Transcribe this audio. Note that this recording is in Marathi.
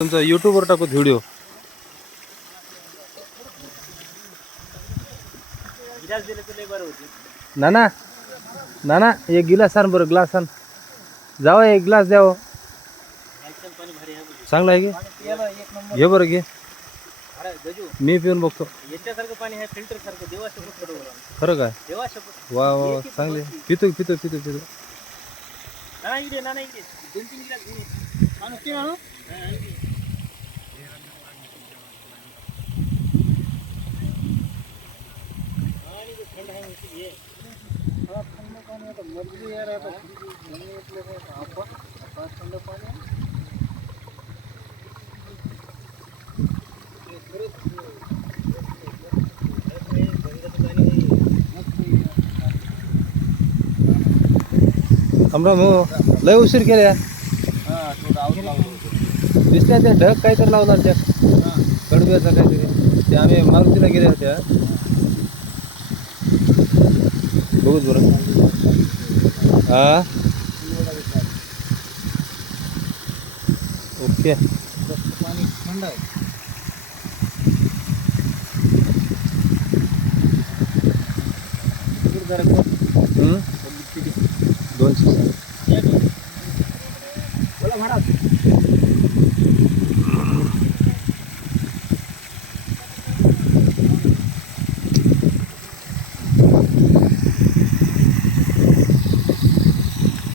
तुमचा युट्यूबवर टाकू व्हिडिओ ना ना ना ना एक गिलास आण बरं ग्लास आण. जावा एक ग्लास द्यावं. चांगला आहे की? घे बरं घे. मी पिऊन बघतो. खरं काय? वा वा वा चांगले पितो पितो पितो पितो नाना इकडे नाना इकडे दोन तीन गिलास घेऊन ये. आणू, तीन आणू? हा, आणू. आणि ते थंड आहे म्हणते, घे. हा, थंड पाणी आता मजबूर यार आता. पाणी इथलं काय, आपण- आता थंड पाणी आहे. हे खरंच, हे गंगाचं पाणी आहे. मस्त आहे. अमराम हो लय उशीर केल्या आवरून दिसल्या त्या ढग काहीतरी लावणार त्या कडव्याचा काहीतरी. ते आम्ही मारुतीला गेल्या होत्या बघूच बरं हा? ओके. पाणी थंड आहे दोनशे बोला म्हणा